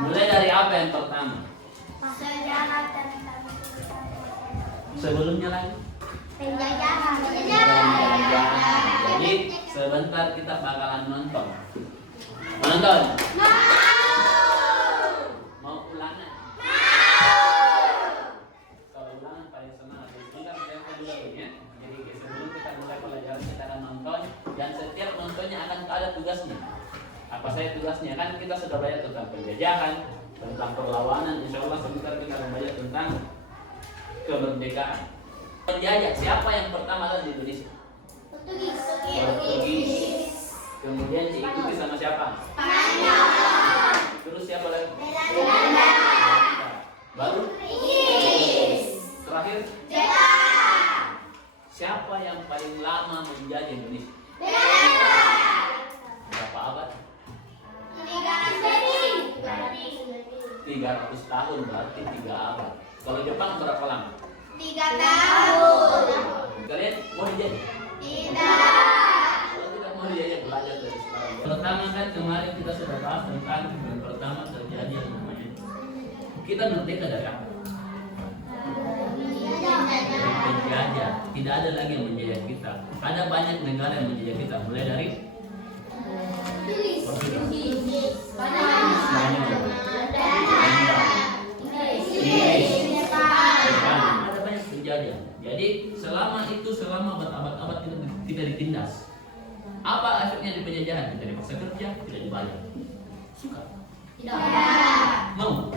Mulai dari apa yang pertama? Sejarah tentang Sebelumnya lagi? penjajahan. Jadi sebentar kita bakalan nonton. Nonton? Mau ulangan? Kalau ulangan paling semangat. Jadi kita belajar dulu ya. Jadi sebelum kita mulai pelajaran kita akan nonton dan setiap nontonnya akan ada tugasnya. Apa saja tugasnya? Kan kita sudah belajar tentang penjajahan, tentang perlawanan. Insya Allah sebentar kita akan belajar tentang kemerdekaan. Penjajah siapa yang pertama ada di Indonesia? Portugis. Kemudian diikuti sama siapa? Spanyol. Terus siapa lagi? Belanda. Baru? Inggris. Terakhir? Jepang. Siapa yang paling lama menjajah Indonesia? Belanda. Berapa abad? 300 tahun berarti 3 abad. Kalau Jepang berapa lama? 3 tahun. Kalian mau dijajah? Tidak. Kalau tidak mau dijajah belajar dari sekarang. Pertama kan kemarin kita sudah bahas tentang yang pertama terjadi yang namanya kita merdeka dari apa? Penjajah. Tidak ada lagi yang menjajah kita. Ada banyak negara yang menjajah kita. Mulai dari Portugis, Spanyol, Jepang. Ada banyak penjajah. Jadi selama berabad-abad kita ditindas. Apa efeknya di penjajahan? Kita dipaksa kerja, tidak dibayar. Suka? Mau?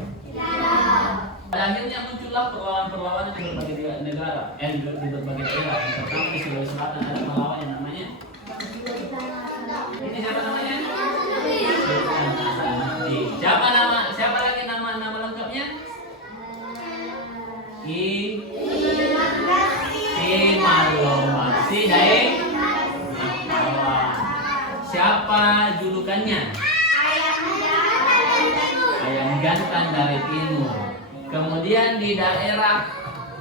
Pada akhirnya muncullah perlawanan di berbagai negara, di berbagai daerah. Yang pertama di Sulawesi Selatan ada melawan yang namanya. Ini siapa namanya? Siapa lagi nama lengkapnya? Malomasi Daeng. Siapa julukannya? Ayam jantan dari timur. Kemudian di daerah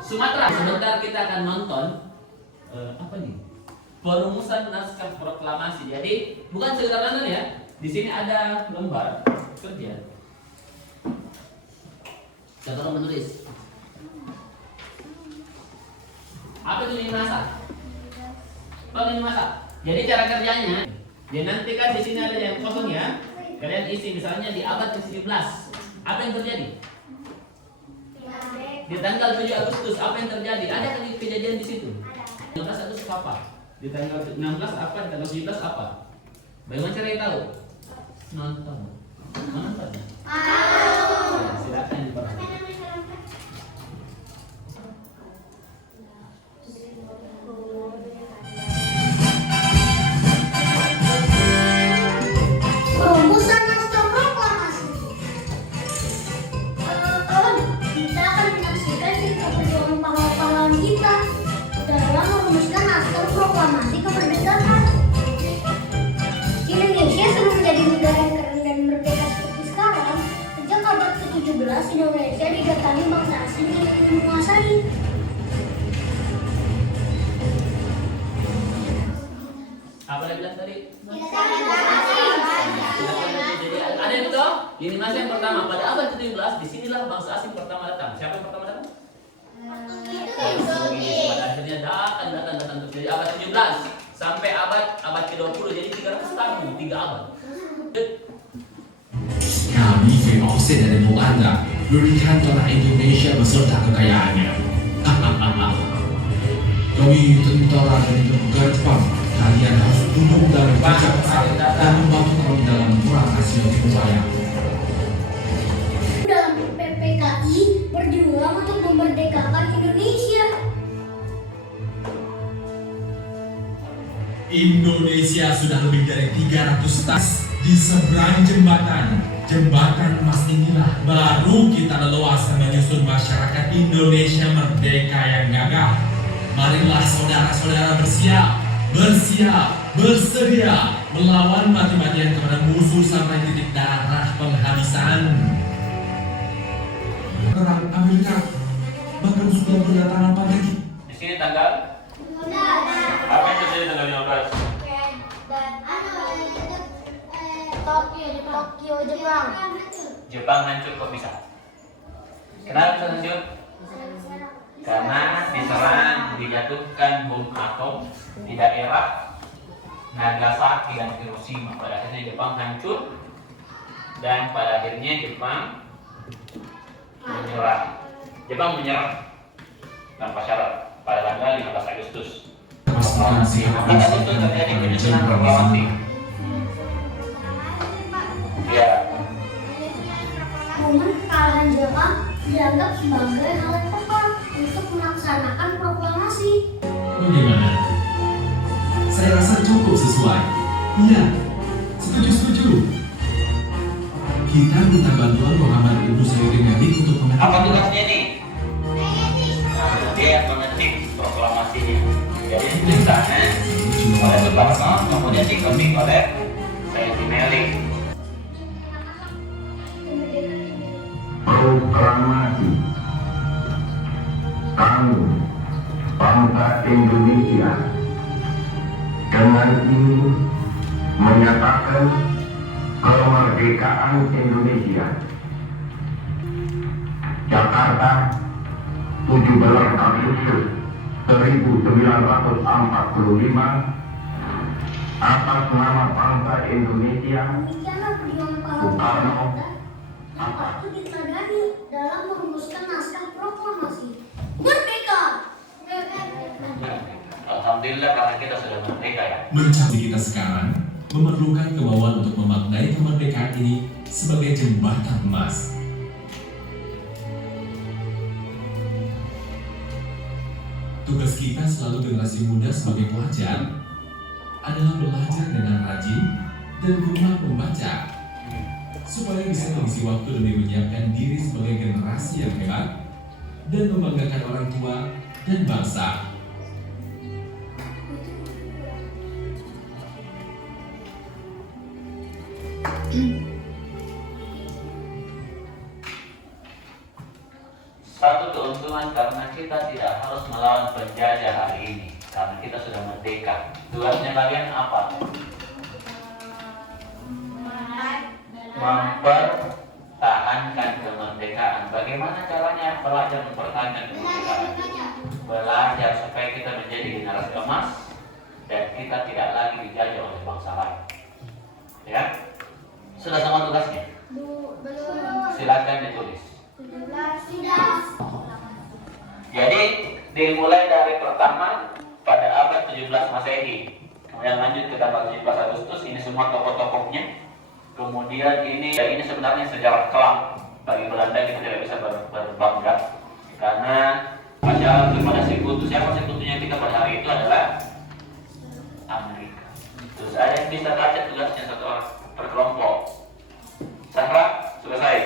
Sumatera. Sebentar kita akan nonton apa nih? Perumusan naskah proklamasi. Jadi bukan sekedar nonton ya. Di sini ada lembar kerja. Kita tolong menulis. Apa itu lini masa? Oh, lini masa. Jadi cara kerjanya, dia nanti kan di sini ada yang kosong ya. Kalian isi misalnya di abad ke-17. Apa yang terjadi? Di tanggal 7 Agustus apa yang terjadi? Ada kejadian di situ. 16 Agustus apa? Di tanggal 16 apa? Di tanggal 17 apa? Bagaimana cara tahu? Nonton. Nonton. Ya, silakan diperhatikan. Perumusan naskah proklamasi. Kita akan menyaksikan cerita perjuangan pahlawan-pahlawan kita dalam merumuskan naskah proklamasi kemerdekaan. Indonesia sebelum menjadi negara yang keren dan merdeka seperti sekarang, sejak abad ke-17 Indonesia didatangi bangsa asing yang menguasai. Apa yang bilang tadi? Jadi Ada yang betul? Ini masa yang pertama pada abad ke-17 disinilah bangsa asing pertama datang. Siapa yang pertama datang? Pada akhirnya datang terjadi abad 17 sampai abad ke-20 jadi 300 tahun, 3 abad. Kami VOC dari Belanda berikan tanah Indonesia beserta kekayaannya. Kami tentara dari negara Jepang. Kalian harus tunduk dan bijak dan membantu kami dalam perang Asia Timur Raya. dalam PPKI berjuang untuk memerdekakan Indonesia. Indonesia sudah lebih dari 300 tahun di seberang jembatan emas inilah baru kita leluasa menyusun masyarakat Indonesia merdeka yang gagah. Marilah saudara-saudara bersedia melawan mati-matian kepada musuh sampai titik darah penghabisan. Perang Amerika bahkan sudah berdatangan pada kita. Di sini tanggal apa yang terjadi tanggal 15? Tokyo, Jepang. Jepang hancur kok bisa? Kenapa bisa hancur? Karena diserang, dijatuhkan bom atom di daerah Nagasaki dan Hiroshima. Pada akhirnya Jepang hancur dan pada akhirnya Jepang menyerah. Jepang menyerah tanpa syarat pada tanggal 15 Agustus. Pastikan sehat dan Pada itu terjadi penyusunan proklamasi. Ya, Momen kekalahan Jepang dianggap sebagai hal yang tepat untuk melaksanakan proklamasi. Bagaimana? Saya rasa cukup sesuai. Iya, setuju. Kita minta bantuan Muhammad Ibnu Sayyidin Hadik untuk apa mengetik. tugasnya nih? Nah, dia mengetik proklamasinya. Jadi tulisannya oleh Soekarno, kemudian diketik oleh Sayyidina Melik. Proklamasi kami bangsa Indonesia dengan ini menyatakan kemerdekaan Indonesia. Jakarta 17 Agustus 1945 atas nama bangsa Indonesia. Demikianlah perjuangan kaum Soekarno pemuda yang patut diteladani dalam merumuskan naskah proklamasi. Merdeka! Alhamdulillah karena kita sudah merdeka ya. Mencari kita sekarang memerlukan kemauan untuk memaknai kemerdekaan ini sebagai jembatan emas. Tugas kita selalu generasi muda sebagai pelajar adalah belajar dengan rajin dan gemar membaca supaya bisa mengisi waktu demi menyiapkan diri sebagai generasi yang hebat dan membanggakan orang tua dan bangsa. Satu keuntungan karena kita tidak harus melawan penjajah hari ini karena kita sudah merdeka. Tugasnya kalian apa? Mempertahankan kemerdekaan. Bagaimana caranya pelajar mempertahankan kemerdekaan? Belajar supaya kita menjadi generasi emas dan kita tidak lagi dijajah oleh bangsa lain. Ya, sudah sama tugasnya. Silakan ditulis. Jadi dimulai dari pertama pada abad 17 Masehi, kemudian lanjut ke tanggal 17 Agustus. Ini semua tokoh-tokohnya. Kemudian ini sebenarnya sejarah kelam bagi Belanda. Kita tidak bisa berbangga karena pada sekutu, siapa sekutunya kita pada hari itu adalah Amerika. Terus ada yang bisa baca tugasnya satu orang per kelompok. Sahra selesai.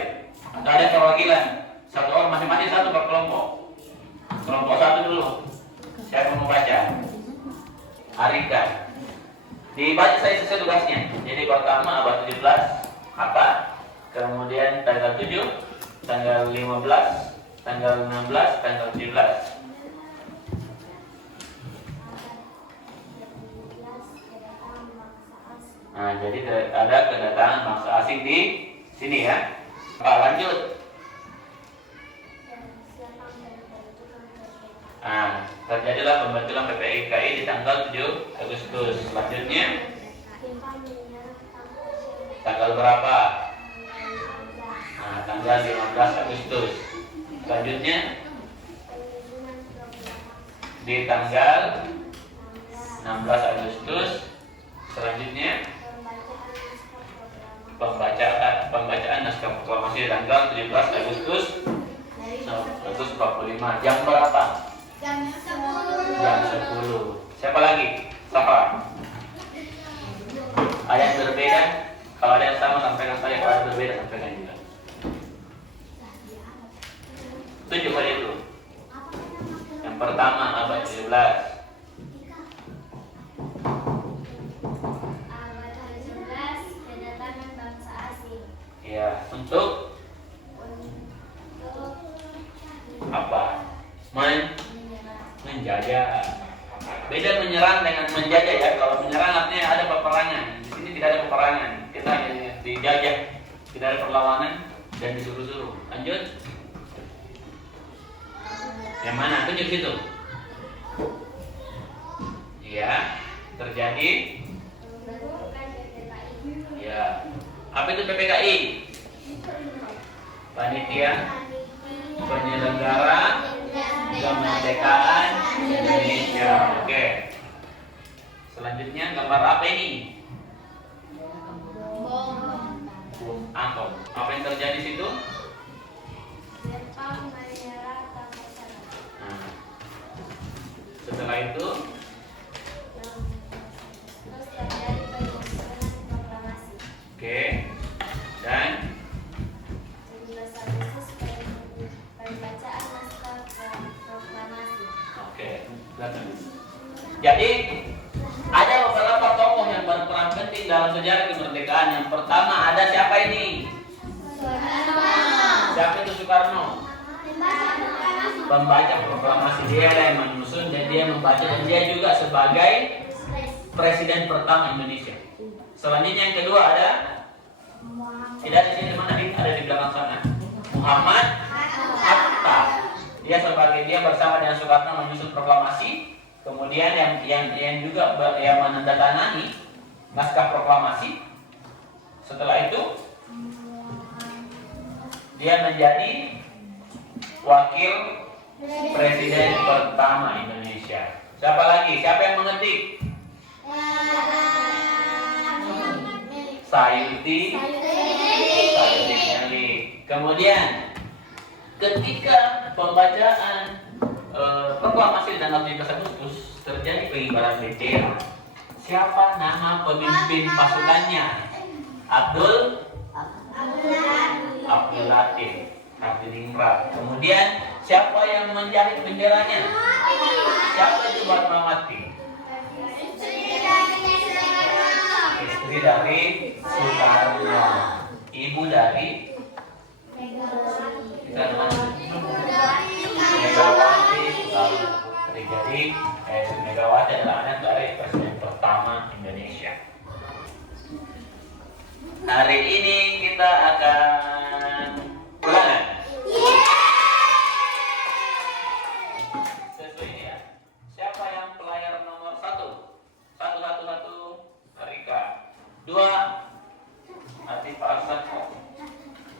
Ada perwakilan satu orang masing-masing satu per kelompok. Kelompok satu dulu. Siapa mau baca? Arikan. Dibaca saya sesuai tugasnya. Jadi pertama abad 17 apa? Kemudian tanggal 7, tanggal 15, tanggal 16, tanggal 17. Nah, jadi ada kedatangan bangsa asing di sini ya. Pak, lanjut. Nah, terjadilah pembentukan PPIKI di tanggal 7 Agustus. Selanjutnya tanggal berapa? Nah, tanggal 15 Agustus. Selanjutnya di tanggal 16 Agustus. Selanjutnya pembacaan naskah proklamasi di tanggal 17 Agustus 1945. Jam berapa? Jam 10. Jam 10. Siapa lagi? Siapa? Ada yang berbeda? Kalau ada yang sama sampaikan saya. Kalau ada yang berbeda sampaikan juga. Tujuh saja itu. Yang pertama abad 17. Ya, untuk apa? Menjajah. Beda menyerang dengan menjajah ya. Kalau menyerang artinya ada peperangan. Di sini tidak ada peperangan. Kita hanya dijajah. Tidak ada perlawanan. dan disuruh-suruh. Lanjut. Yang mana? Tunjuk situ. Iya, terjadi. Ya. Apa itu PPKI? Panitia Penyelenggara Kemerdekaan Indonesia. Oke. Selanjutnya gambar apa ini? Bom atom. Apa yang terjadi di situ? Nah, setelah itu oke, dan oke, silakan. Jadi ada beberapa tokoh yang berperan penting dalam sejarah kemerdekaan. Yang pertama ada siapa ini? Siapa itu Soekarno? Pembaca proklamasi, dia yang menyusun dan dia membaca, dan dia juga sebagai presiden pertama Indonesia. Selanjutnya yang kedua ada, tidak di sini, mana nih? Ada di belakang sana. Muhammad Hatta. Dia bersama dengan Soekarno menyusun proklamasi. Kemudian yang juga yang menandatangani naskah proklamasi. Setelah itu dia menjadi wakil presiden pertama Indonesia. Siapa lagi? Siapa yang mengetik? Sayuti Nyali. Kemudian ketika pembacaan proklamasi dan 17 Agustus terjadi pengibaran bendera. Siapa nama pemimpin pasukannya? Abdul Latif Abdiningrat. Kemudian siapa yang menjahit benderanya? Siapa itu Fatmawati? Istri dari Soekarno, ibu dari Megawati Soekarno Putri. Jadi Megawati adalah anak dari presiden pertama Indonesia. Hari ini kita akan ulangan. Sesuai ini ya. Siapa yang pelayar nomor 1? 111 Rika. 2 Atif Asad.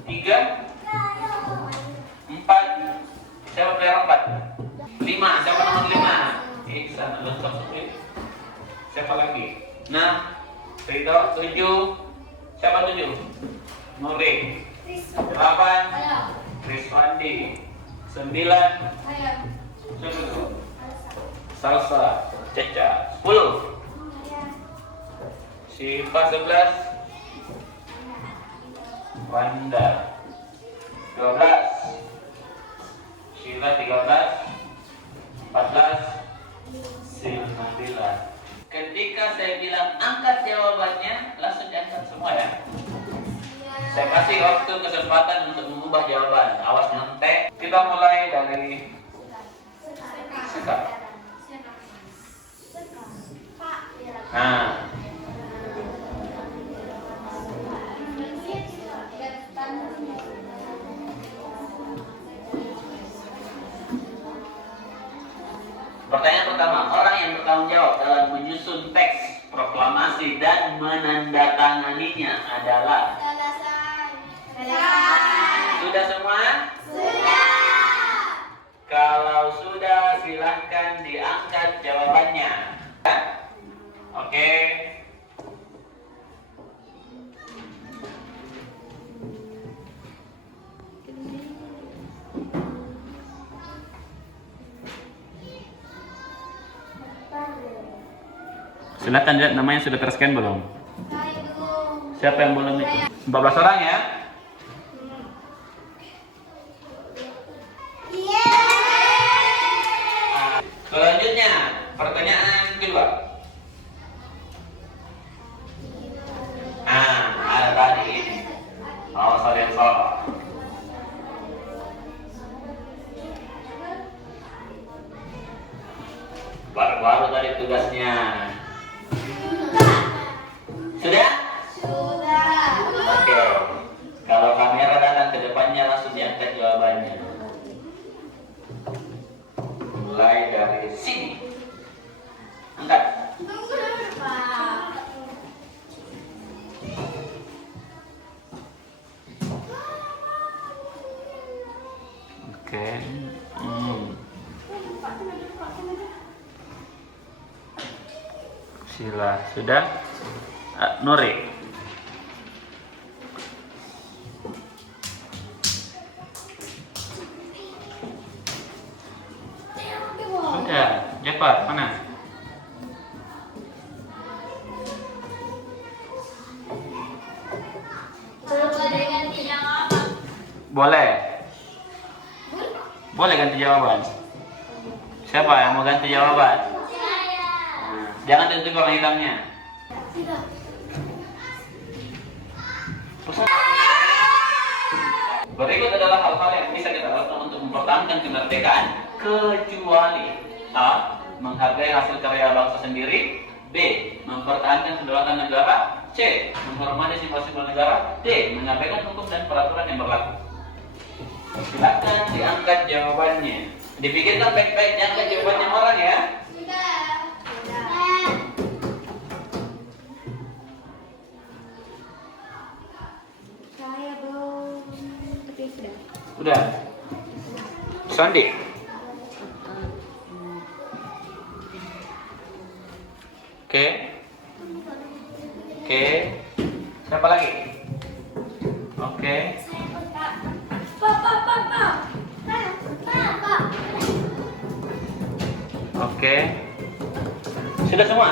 3 4 siapa player 4? 5 siapa nomor 5? Ihsan Al-Sabsuki. Siapa lagi? 6 Ridho. 7 siapa 7? Nuri. 8 Kriswandi. 9 siapa itu? Salsa Caca. 10 Syifa. 11 Wanda. 12 Sheila. 13 14 Silmabila. Ketika saya bilang angkat jawabannya, langsung diangkat semua ya. Saya kasih waktu kesempatan untuk mengubah jawaban. Awas nyontek. Kita mulai dari Seka. Nah, pertanyaan pertama, orang yang bertanggung jawab dalam menyusun teks proklamasi dan menandatanganinya adalah? Sudah semua? Sudah. Kalau sudah, silahkan diangkat jawabannya. Oke. Silakan lihat namanya sudah terscan belum? Siapa yang belum itu? 14 orang ya? Selanjutnya, pertanyaan kedua. Ada tadi ini. Oh, sorry, yang salah. Baru tadi tugasnya. Sudah? Sudah. Oke. Kalau kamera datang ke depan Oke. Sila sudah. Nuri. Sudah. Cepat mana? Boleh. Boleh ganti jawaban. Siapa yang mau ganti jawaban? Nah, jangan tentu orang hilangnya. Berikut adalah hal-hal yang bisa kita lakukan untuk mempertahankan kemerdekaan, kecuali A. Menghargai hasil karya bangsa sendiri, B. Mempertahankan kedaulatan negara, C. Menghormati simbol-simbol negara, D. Mengabaikan hukum dan peraturan yang berlaku. Silakan diangkat jawabannya. Dipikirkan baik-baik, diangkat jawabannya orang ya. Saya belum, tapi sudah. Udah. Sandi. Oke. Oke. Siapa lagi? Oke. Oke. Sudah semua?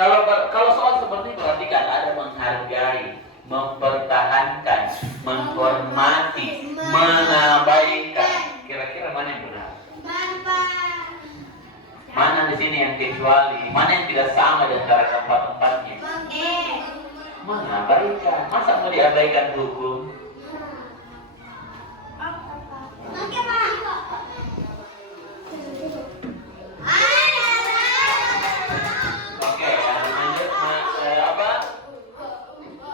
Kalau soal seperti itu perhatikan ada menghargai, mempertahankan, menghormati, mengabaikan. Kira-kira mana yang benar? Mana di sini yang kecuali? Mana yang tidak sama di antara keempat-empatnya? Mengabaikan. Masa mau diabaikan hukum? Oke, lanjut apa?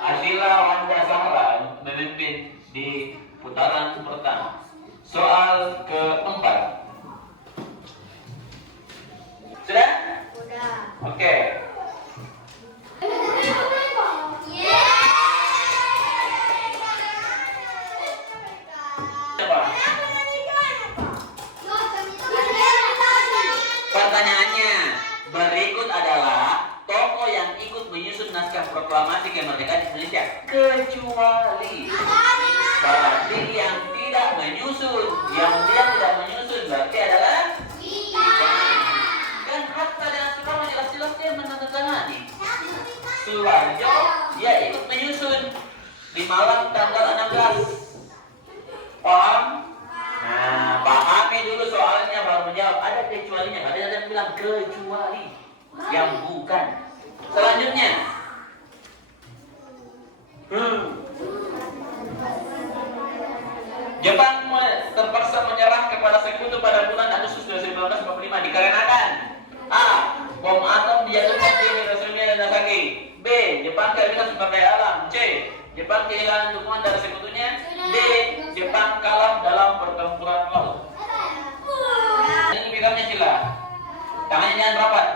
Azila Wanda Zahra memimpin di putaran pertama. Soal keempat. Sudah? Udah. Oke. Pertanyaannya, berikut adalah tokoh yang ikut menyusun naskah proklamasi kemerdekaan Indonesia kecuali. Berarti yang tidak menyusun, berarti adalah kan Hatta dan Soekarno jelas-jelas dia menandatangani. Soeharto dia ikut menyusun di malam tanggal 16. Paham? Nah, pahami dulu soalnya baru menjawab. Ada kecualinya, ada yang bilang kecuali yang bukan. Selanjutnya, Jepang terpaksa menyerah kepada Sekutu pada bulan Agustus 1945 dikarenakan A. Bom atom dijatuhkan di Hiroshima dan Nagasaki, B. Jepang kehilangan sumber daya alam, C. Jepang kehilangan dukungan dari sekutunya, D. Jepang kalah dalam pertempuran laut. Ini pegangnya sila. Tangannya jangan rapat.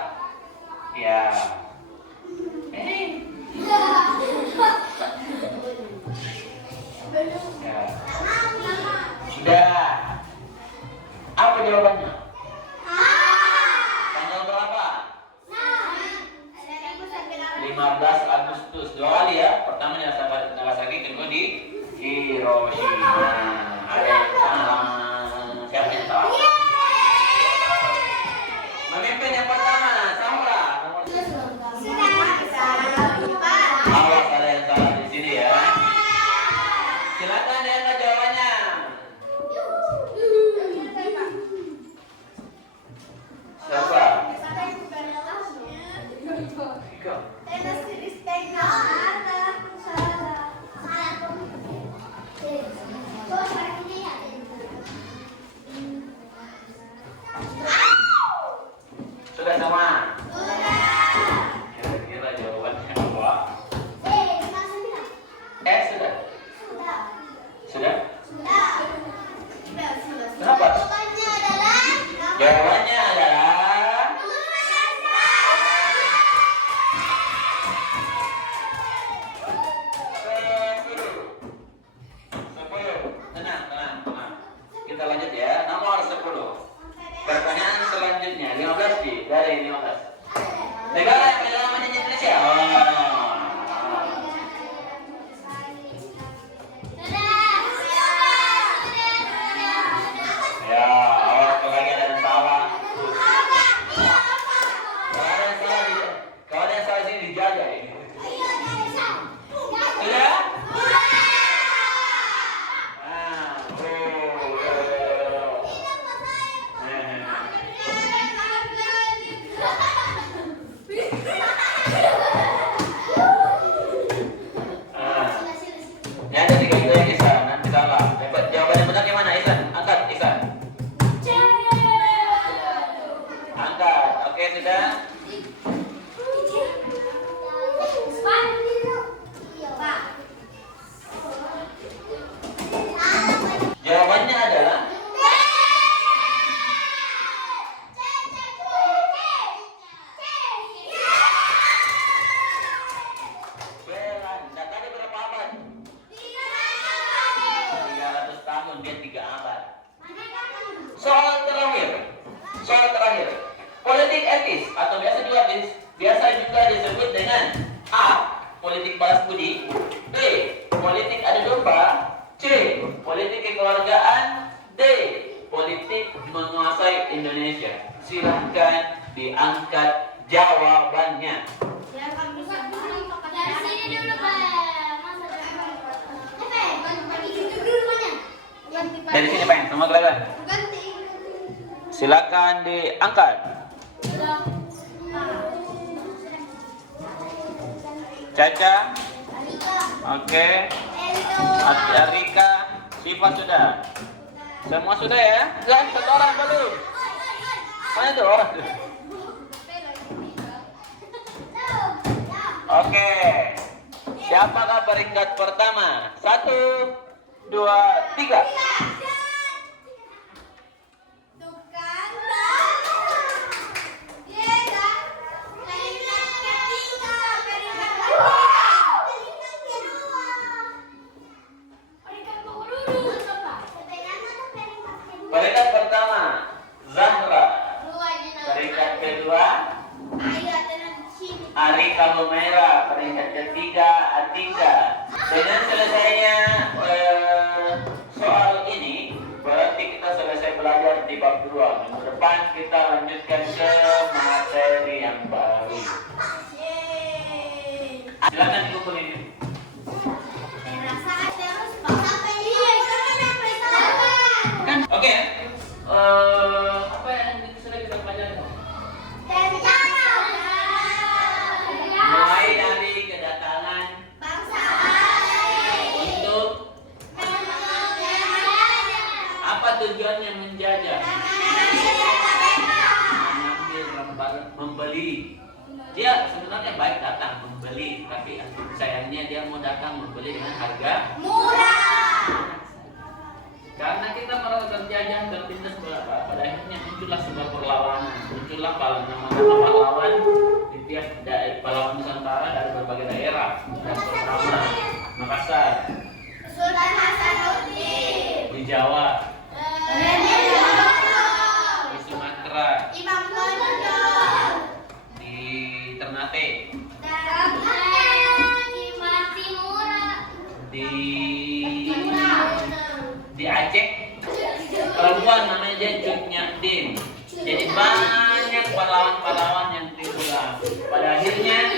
Ya. Ya. Sudah. Apa jawabannya? Tanggal berapa? 15 Agustus. 2 kali ya. Pertama di Nagasaki, kedua di Hiroshima. Ada yang salah. Siapa yang salah? Memimpin yang pertama, Samra. Awas ada yang salah di sini ya. Silakan diangkat jawabannya. Siapa? Ika. politik kekeluargaan. D, politik menguasai Indonesia. Silahkan diangkat jawabannya. Dari sini dulu, Pak. Dari sini Pak, semua kelihatan. Silakan diangkat. Caca, oke. Rika, Siva sudah. Semua sudah ya? Jangan satu orang belum. Mana tuh orang? Oke. Siapakah peringkat pertama? 1, 2, 3. Peringkat pertama Zahra. Peringkat kedua Arika Lumera. Peringkat ketiga Atika. Dengan selesainya soal ini berarti kita selesai belajar di bab 2. Minggu depan kita lanjutkan ke materi yang baru. Silakan dikumpul ini. Oke, apa yang sudah kita pelajari? Mulai dari kedatangan untuk apa tujuannya menjajah? Mengambil barang, membeli. Dia sebenarnya baik datang membeli, tapi sayangnya dia mau datang membeli dengan harga murah. Karena kita merasa terjajah, tertindas, pada akhirnya muncullah sebuah perlawanan, muncullah nama-nama pahlawan di tiap daerah, pahlawan Nusantara dari berbagai daerah, dari Pertama, Makassar, Sultan Hasanuddin, di Jawa, di Sumatera, Imam Bonjol, di Ternate, di Aceh, perempuan namanya Cut Nyadin. Jadi banyak pahlawan-pahlawan yang tenggelam. Pada akhirnya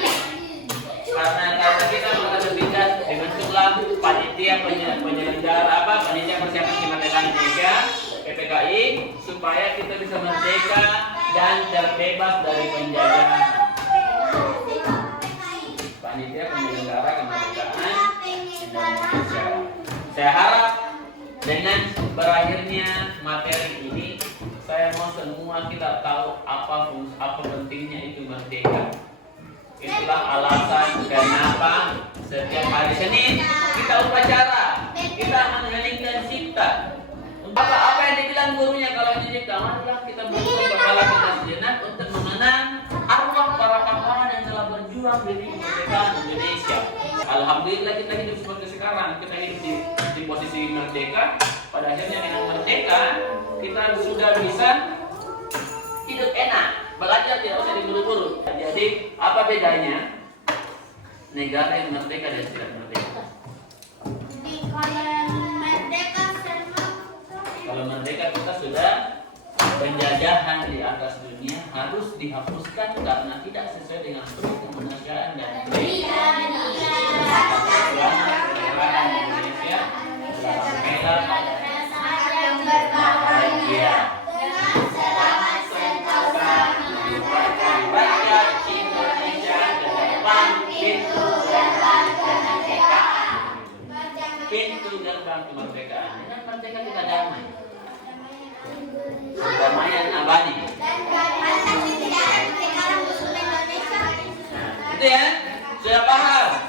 karena kita merasa tertindas, dibentuklah panitia penyelenggara panitia persiapan kemerdekaan Indonesia PPKI supaya kita bisa merdeka dan terbebas dari penjajahan. Panitia penyelenggara kemerdekaan Indonesia. Saya harap dengan berakhirnya materi ini, saya mau semua kita tahu apa pentingnya itu merdeka. Itulah alasan kenapa setiap hari Senin kita upacara, kita mengheningkan cipta. Apa yang dibilang gurunya kalau mencipta? Marilah kita berdoa kepala kita sejenak untuk mengenang arwah para pahlawan yang telah berjuang demi kemerdekaan Indonesia. Alhamdulillah kita hidup seperti sekarang, kita hidup di posisi merdeka. Pada akhirnya dengan merdeka kita sudah bisa hidup enak, belajar tidak usah diburu-buru. Jadi apa bedanya negara yang merdeka dan tidak merdeka? Kalau merdeka kita sudah penjajahan di atas dunia harus dihapuskan karena tidak sesuai dengan prinsip kemanusiaan dan Indonesia pintu gerbang kemerdekaan. Dengan merdeka kita damai, kedamaian abadi. Itu ya, sudah paham?